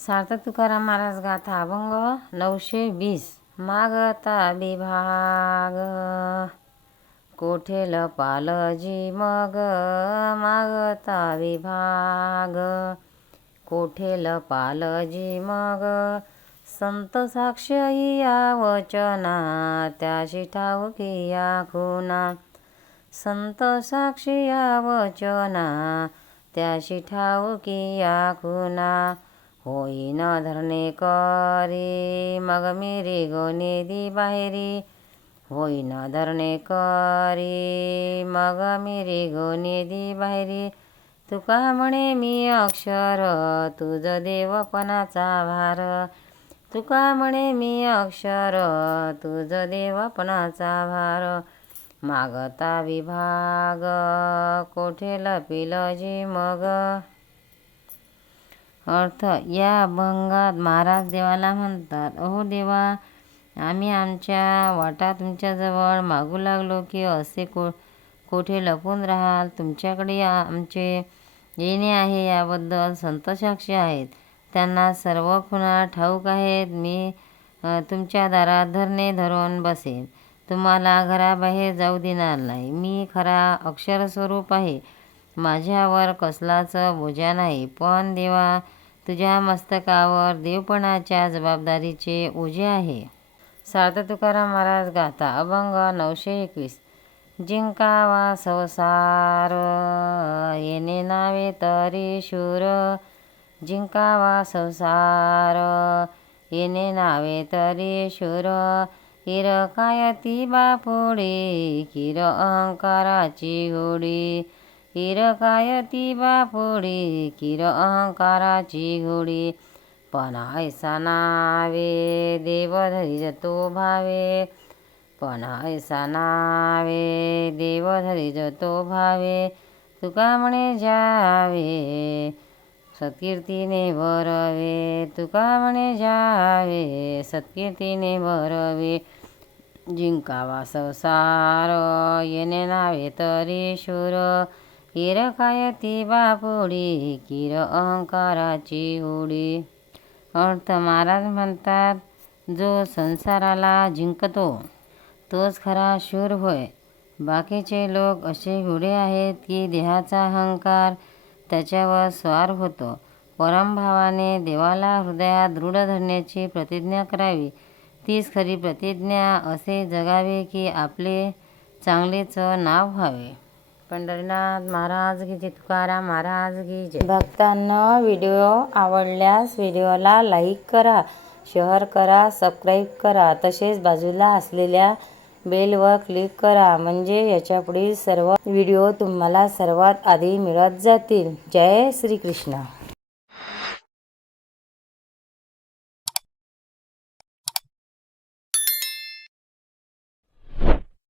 सार्थ तुकाराम महाराज गाथा अभंग 920। मागता विभाग कोठे लपालजी मग, मागता विभाग कोठे लपालजी मग, संत साक्ष या वचना त्याशी ठाऊकी या खुना, संत साक्षी या वचना त्याशी ठाऊकी या खुना, होईन धरणे करी मग मिरी गोनेदी बाहेरी, होईन धरणे करी मग मिरी गोनेदी बाहेरी, तुका म्हणे मी अक्षर तुझ देवपणाचा भार, तुका म्हणे मी अक्षर तुझ देवपणाचा भार, मागता विभाग कोठे लपिलजी मग। अर्थ या अभंगात महाराज देवाला म्हणतात, अहो देवा, आम्ही आमच्या वाटा तुमच्याजवळ मागू लागलो की असे कोठे लपून राहाल। तुमच्याकडे आमचे येणे आहे याबद्दल संत साक्षी आहेत, त्यांना सर्व खुणा ठाऊक आहेत। मी तुमच्या दारात धरणे धरून बसेन, तुम्हाला घराबाहेर जाऊ देणार नाही। मी खरा अक्षरस्वरूप आहे, माझ्यावर कसलाच बोजा नाही। पण देवा, तुझ्या मस्तकावर देवपणाच्या जबाबदारीचे ओझे आहे। सार्थ तुकाराम महाराज गाथा अभंग 921। जिंकावा संसार येणे नावे तरी शूर, जिंकावा संसार येणे नावे तरी शूर, हिर काय ती बापुडी किर अहंकाराची घोडी, हिर काय ती बापुडी किर अहंकाराची घोडी, पण ऐसा नावे देव धरी तो भावे, पण ऐसा नावे देव धरी तो भावे, तुका म्हणे जावे सत्कीर्तीने भरवे, तुका म्हणे जावे सत्कीर्तीने भरवे, जिंकावा संसार येणे नावे तरी शूर, हिर काय ती बापुडी किर अहंकाराची घोडी। अर्थ महाराज म्हणतात, जो संसाराला जिंकतो तोच खरा शूर होय। बाकीचे लोक असे घोडे आहेत की देहाचा अहंकार त्याच्यावर स्वार होतो। परमभावाने देवाला हृदयात दृढ धरण्याची प्रतिज्ञा करावी, तीच खरी प्रतिज्ञा। असे जगावे की आपले चांगलेच नाव व्हावे। पंढरीनाथ महाराज की जय, तुकाराम महाराज की जय। भक्तांना व्हिडिओ आवडल्यास व्हिडिओला लाईक करा, शेअर करा, सबस्क्राईब करा, तसेच बाजूला असलेल्या बेलवर क्लिक करा, म्हणजे याच्या पुढील सर्व व्हिडिओ तुम्हाला सर्वात आधी मिळत जातील। जय श्री कृष्ण।